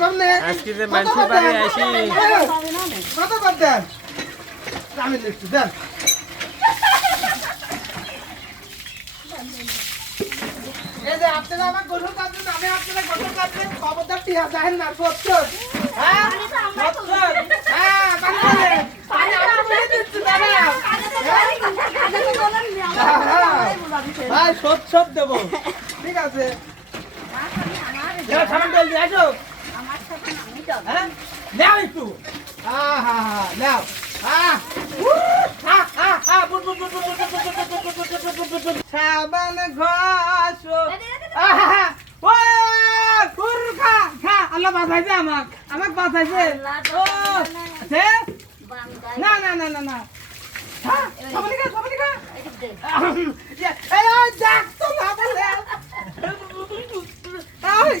সামনে। আজকে যে মানুষের বাড়ি আইসি কত কর দেন? আমি লিখছি দেন। এই যে আপনারা আমার গোসল কাটবেন আমি আপনারা গোসল কাটবেন খবরদার টিয়া যাহেন না সত্য হ্যাঁ? সত্য হ্যাঁ বান্ধবে আমি আপনাকে দিচ্ছি দাদা। ভাই সত সত দেবো। ঠিক আছে। সামান আসো। হ্যাঁ নাও একটু আহা নাও সাবান ঘাস ও কুর খা খা আল্লাহ বাঁচাইছে আমাক আমাক বাঁচাইছে ও না না না না না সবাই খা সবাই খা এই দেখ তো না বলে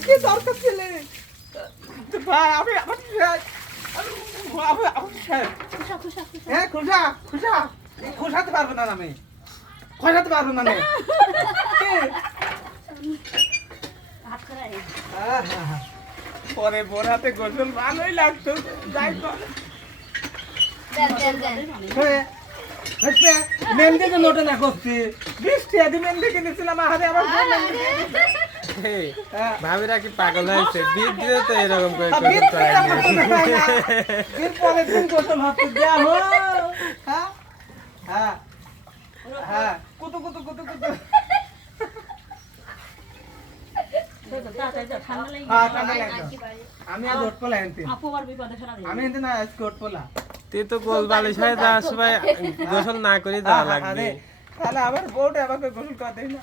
কি দরকার ছিল ভাই আমি আমার আমি আমি হ্যাঁ খুশা খুশা খুশাতে পারব না আমি। পারব না পরে বোরাতে গোসল ভালোই লাগতো। যাই মেহেন্দি যে নোটে না করছি। বৃষ্টি আদি মেন মেহেন্দি কিনেছিলাম আহারে আমার দেখে ভাবিরা কি পাগল হয়েছে? দিলে তো এরকম করে না। করি তাহলে আমার বউটা আমাকে গোসল করতে না।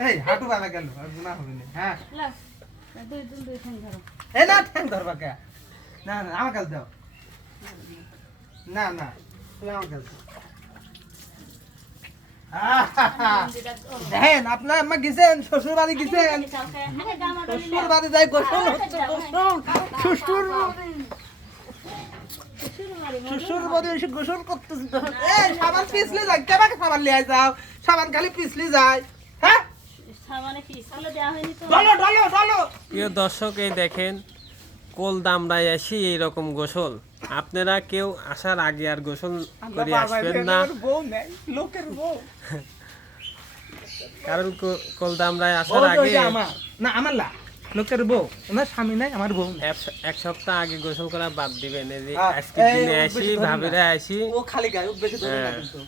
এই হাঁটু গেল আর গুণা হবে না হ্যাঁ এ না ঠ্যাং ধরবা কে না না আমার কাছে দাও না না তুমি আমার কাছে। দেখেন আপনার আম্মা গেছেন শ্বশুর বাড়ি গেছেন শ্বশুর বাড়ি যাই গোসল হচ্ছে শ্বশুর শ্বশুর বাড়ি এসে গোসল করতেছে তো। এই সাবান পিছলে কেবাকে সাবান লিয়ে যাও? সাবান খালি পিছলে যায় হ্যাঁ? ডলো ডলো ডলো প্রিয় দর্শক এই দেখেন কোল দামড়ায় আসি এইরকম গোসল। আপনারা কেউ আসার আগে আর গোসল করে আসবেন না। কারণ কোল দামড়ায় আসার আগে না আমার লোকের বউ। ওনার স্বামী নাই আমার বউ এক- এক সপ্তাহ আগে গোসল করা বাদ দিবেন এই যে আজকে দিনে আসি ভাবিরা আসি। ও খালি গায়ে বেশি ধরে না হ্যাঁ। কিন্তু।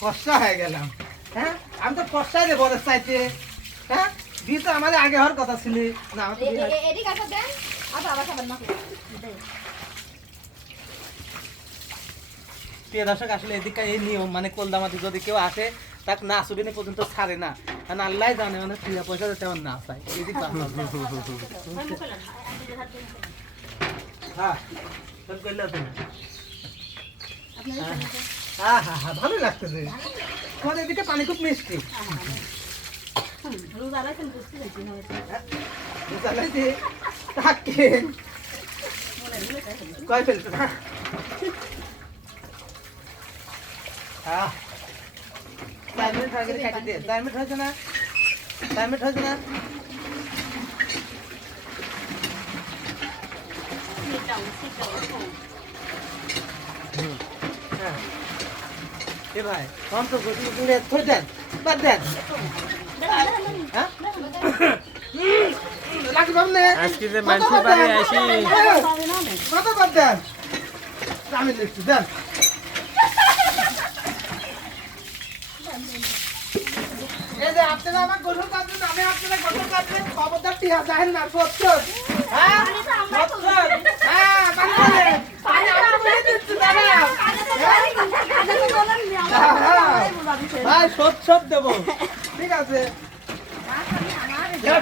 কষ্ট হয়ে গেলাম। হ্যাঁ? আমি তো কষ্টাই দেবো ওদের চাইতে। হ্যাঁ? বিয়ে তো আমাদের আগে হওয়ার কথা ছিল। না আমার প্রিয় দর্শক, আসলে এদিকে এই নিয়ম মানে কলদামাতে যদি কেউ আসে, তাকে না আসুবিনি পর্যন্ত ছাড়ে না। কারণ আল্লাহ জানে মানে প্রিয় পয়সা যাতে আমার না চাই এদিক ভালো এদিকে পানি খুব মিষ্টি। কয় ফেলছো? दहा मिनिट वगैरे काय ते दहा मिनिट व्हायचं ना दहा मिनिट व्हायचं ना ते भाई आमचं गोष्टी पुढे थोडं द्या बस द्या লাগে বাবু নে আজকে যে মানুষের বাড়ি আসি কত বাদ দেন আমি লিখছি দেন আপনারা আমার গরুর কাছে আমি আপনারা গরুর কাছে খবরদার টিহা যায় না বছর হ্যাঁ বছর হ্যাঁ মানে আমি আপনাদের দিচ্ছি দাদা ভাই সব সব দেব ঠিক আছে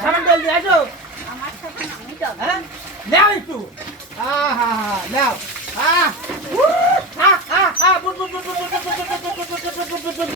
সামান জল দিয়ে আসো হ্যাঁ নাও একটু হ্যাঁ হ্যাঁ হ্যাঁ নাও হ্যাঁ হ্যাঁ হ্যাঁ হ্যাঁ